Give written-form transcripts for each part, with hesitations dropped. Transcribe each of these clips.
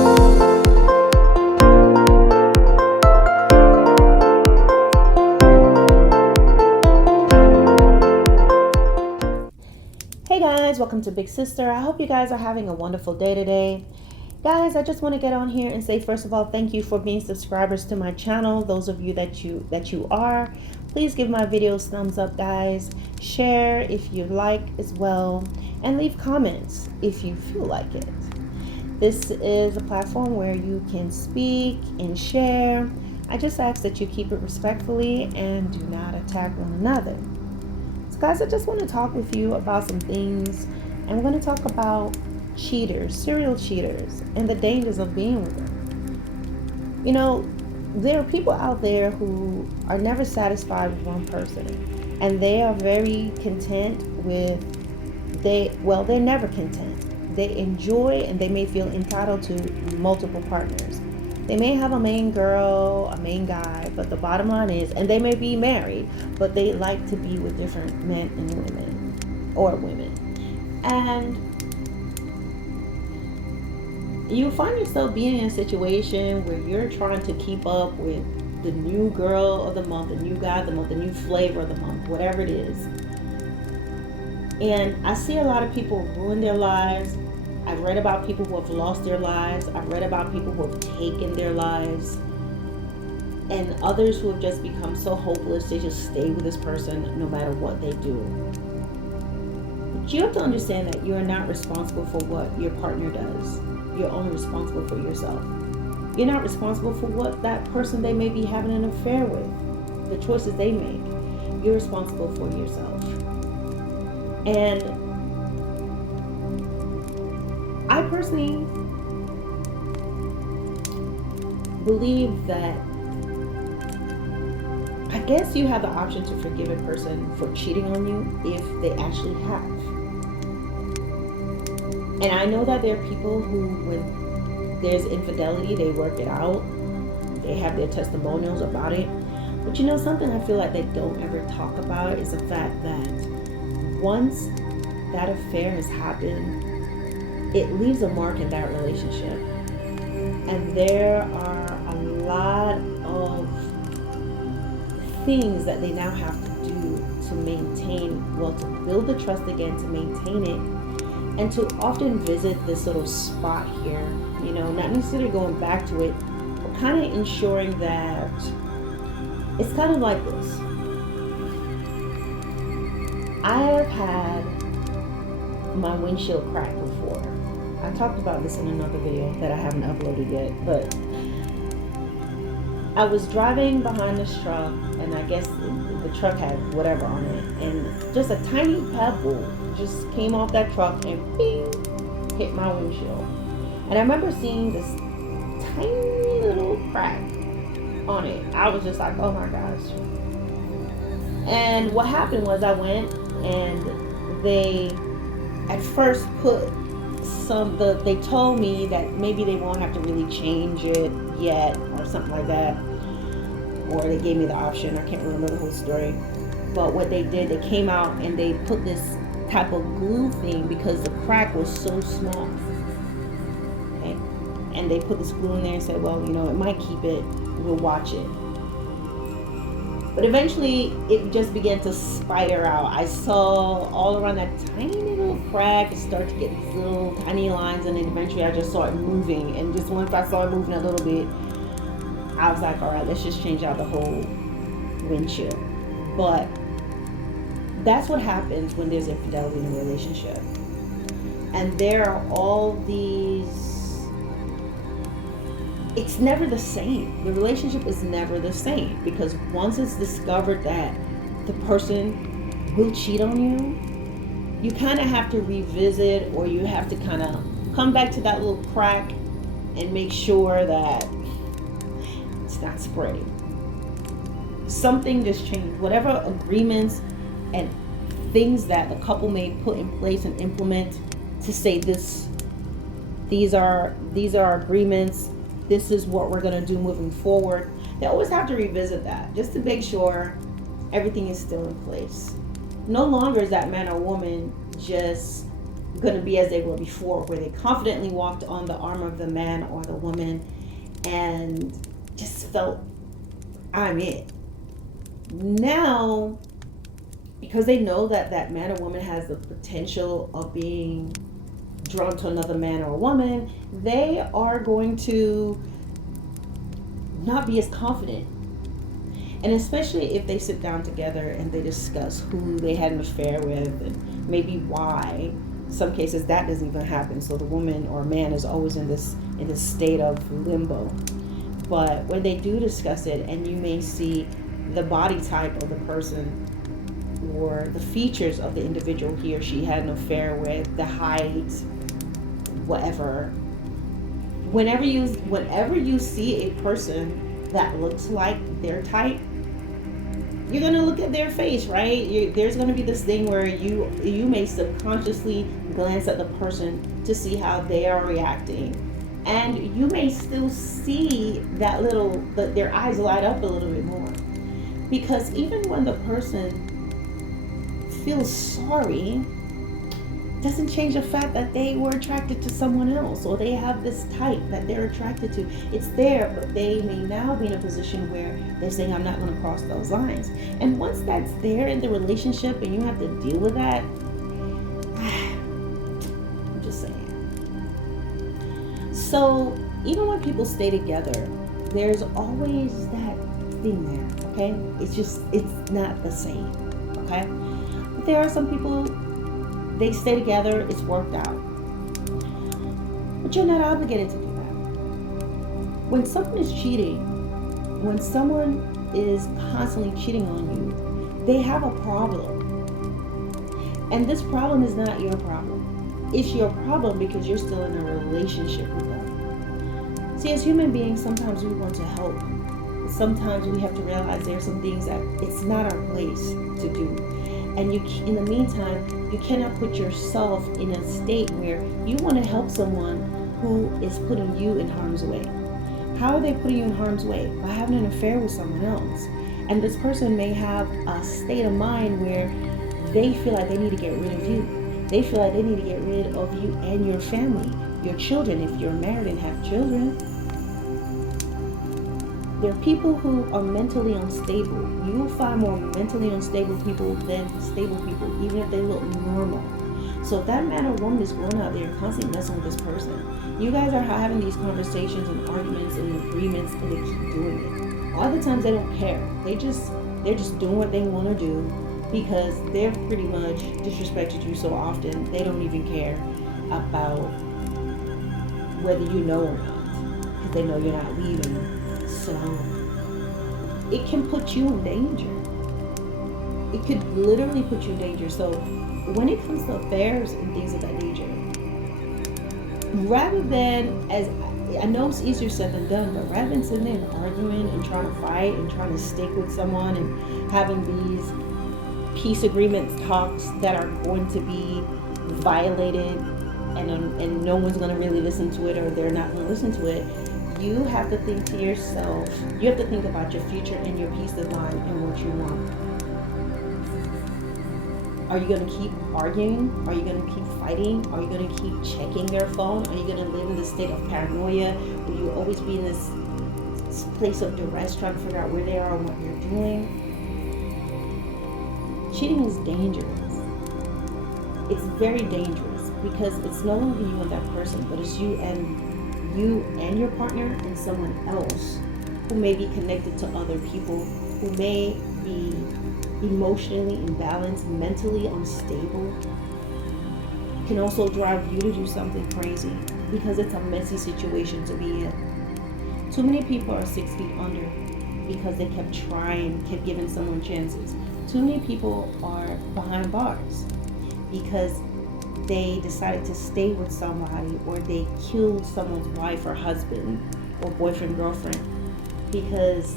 Hey guys, welcome to Big Sister. I hope you guys are having a wonderful day today. Guys, I just want to get on here and say, first of all, thank you for being subscribers to my channel. Those of you that you are, please give my videos thumbs up, guys. Share if you like as well, and leave comments if you feel like it. This is a platform where you can speak and share. I just ask that you keep it respectfully and do not attack one another. So guys, I just want to talk with you about some things. I'm going to talk about cheaters, serial cheaters, and the dangers of being with them. You know, there are people out there who are never satisfied with one person, and they are very content with, they're never content. They enjoy and they may feel entitled to multiple partners. They may have a main girl, a main guy, but the bottom line is, and they may be married, but they like to be with different men and women, or women. And you find yourself being in a situation where you're trying to keep up with the new girl of the month, the new guy of the month, the new flavor of the month, whatever it is. And I see a lot of people ruin their lives. I've read about people who have lost their lives. I've read about people who have taken their lives. And others who have just become so hopeless, they just stay with this person no matter what they do. But you have to understand that you are not responsible for what your partner does. You're only responsible for yourself. You're not responsible for what that person they may be having an affair with, the choices they make. You're responsible for yourself. And I personally believe that I guess you have the option to forgive a person for cheating on you if they actually have. And I know that there are people who, when there's infidelity, they work it out. They have their testimonials about it. But you know, something I feel like they don't ever talk about is the fact that once that affair has happened, it leaves a mark in that relationship. And there are a lot of things that they now have to do to maintain, well, to build the trust again, to maintain it, and to often visit this little spot here, you know, not necessarily going back to it, but kind of ensuring that it's kind of like this. I have had my windshield cracked before. I talked about this in another video that I haven't uploaded yet, but I was driving behind this truck, and I guess the truck had whatever on it, and just a tiny pebble just came off that truck and bing, hit my windshield. And I remember seeing this tiny little crack on it. I was just like, oh my gosh. And what happened was I went and they at first put they told me that maybe they won't have to really change it yet or something like that. Or they gave me the option. I can't remember the whole story. But what they did, they came out and they put this type of glue thing because the crack was so small. Okay? And they put this glue in there and said, well, you know, it might keep it. We'll watch it. But eventually, it just began to spider out. I saw all around that tiny little crack, it started to get these little tiny lines, and then eventually I just saw it moving. And just once I saw it moving a little bit, I was like, all right, let's just change out the whole windshield. But that's what happens when there's infidelity in a relationship. And there are all these, it's never the same. The relationship is never the same, because once it's discovered that the person will cheat on you, you kind of have to revisit, or you have to kind of come back to that little crack and make sure that it's not spreading. Something just changed. Whatever agreements and things that the couple may put in place and implement to say these are agreements, this is what we're going to do moving forward. They always have to revisit that just to make sure everything is still in place. No longer is that man or woman just going to be as they were before, where they confidently walked on the arm of the man or the woman and just felt, I'm it. Now, because they know that that man or woman has the potential of being drawn to another man or woman, they are going to not be as confident. And especially if they sit down together and they discuss who they had an affair with and maybe why. In some cases that doesn't even happen. So the woman or man is always in this state of limbo. But when they do discuss it, and you may see the body type of the person or the features of the individual he or she had an affair with, the height, whatever. Whenever you see a person that looks like their type, you're gonna look at their face, right? There's gonna be this thing where you may subconsciously glance at the person to see how they are reacting, and you may still see that their eyes light up a little bit more, because even when the person feels sorry, doesn't change the fact that they were attracted to someone else, or they have this type that they're attracted to. It's there, but they may now be in a position where they're saying, I'm not going to cross those lines. And once that's there in the relationship and you have to deal with that, I'm just saying. So even when people stay together, there's always that thing there, okay? It's not the same, okay? But there are some people, they stay together, it's worked out. But you're not obligated to do that. When someone is cheating, when someone is constantly cheating on you, they have a problem. And this problem is not your problem. It's your problem because you're still in a relationship with them. See, as human beings, sometimes we want to help. Sometimes we have to realize there are some things that it's not our place to do. And in the meantime, you cannot put yourself in a state where you want to help someone who is putting you in harm's way. How are they putting you in harm's way? By having an affair with someone else. And this person may have a state of mind where they feel like they need to get rid of you. They feel like they need to get rid of you and your family, your children, if you're married and have children. There are people who are mentally unstable. You will find more mentally unstable people than stable people, even if they look normal. So if that man or woman is going out there and constantly messing with this person, you guys are having these conversations and arguments and agreements, and they keep doing it. A lot of the times they don't care. They're just doing what they want to do because they've pretty much disrespected you so often they don't even care about whether you know or not, because they know you're not leaving. So it can put you in danger. It could literally put you in danger. So when it comes to affairs and things of that nature, rather than, as I know it's easier said than done, but rather than sitting there and arguing and trying to fight and trying to stick with someone and having these peace agreement talks that are going to be violated and no one's going to really listen to it, or they're not going to listen to it, you have to think to yourself, you have to think about your future and your peace of mind and what you want. Are you going to keep arguing? Are you going to keep fighting? Are you going to keep checking their phone? Are you going to live in this state of paranoia? Will you always be in this place of duress trying to figure out where they are and what you're doing? Cheating is dangerous. It's very dangerous because it's no longer you and that person, but it's you and your partner and someone else who may be connected to other people, who may be emotionally imbalanced, mentally unstable. Can also drive you to do something crazy because it's a messy situation to be in. Too many people are 6 feet under because they kept trying, kept giving someone chances. Too many people are behind bars because they decided to stay with somebody, or they killed someone's wife or husband or boyfriend, girlfriend, because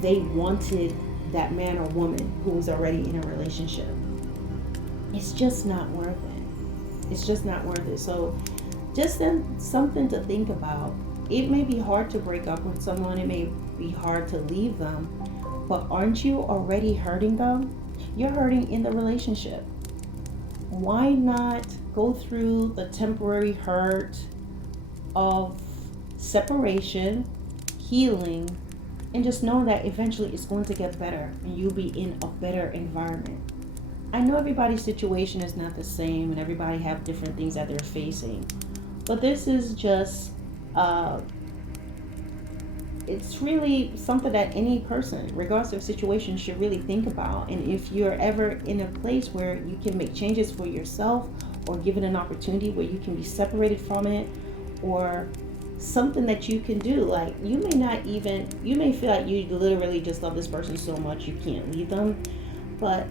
they wanted that man or woman who was already in a relationship. It's just not worth it. It's just not worth it. So just something to think about. It may be hard to break up with someone. It may be hard to leave them, but aren't you already hurting them? You're hurting in the relationship. Why not go through the temporary hurt of separation, healing, and just know that eventually it's going to get better and you'll be in a better environment. I know everybody's situation is not the same and everybody have different things that they're facing, but this is just it's really something that any person, regardless of situation, should really think about. And if you're ever in a place where you can make changes for yourself or given an opportunity where you can be separated from it, or something that you can do, like you may feel like you literally just love this person so much you can't leave them, but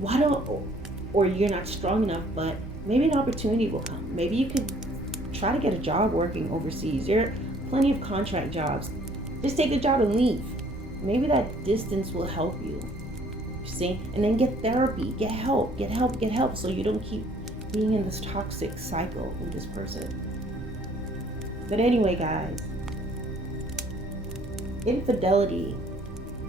why don't, or you're not strong enough, but maybe an opportunity will come. Maybe you could try to get a job working overseas. There are plenty of contract jobs. Just take the job and leave. Maybe that distance will help you. See? And then get therapy, get help, so you don't keep being in this toxic cycle with this person. But anyway, guys, infidelity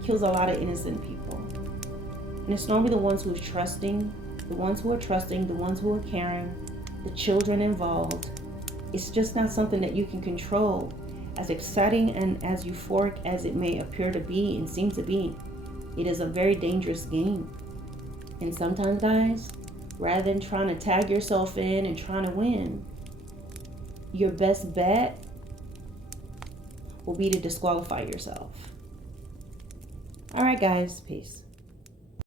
kills a lot of innocent people. And it's normally the ones who are trusting, the ones who are caring, the children involved. It's just not something that you can control. As exciting and as euphoric as it may appear to be and seem to be, it is a very dangerous game. And sometimes, guys, rather than trying to tag yourself in and trying to win, your best bet will be to disqualify yourself. All right, guys, peace.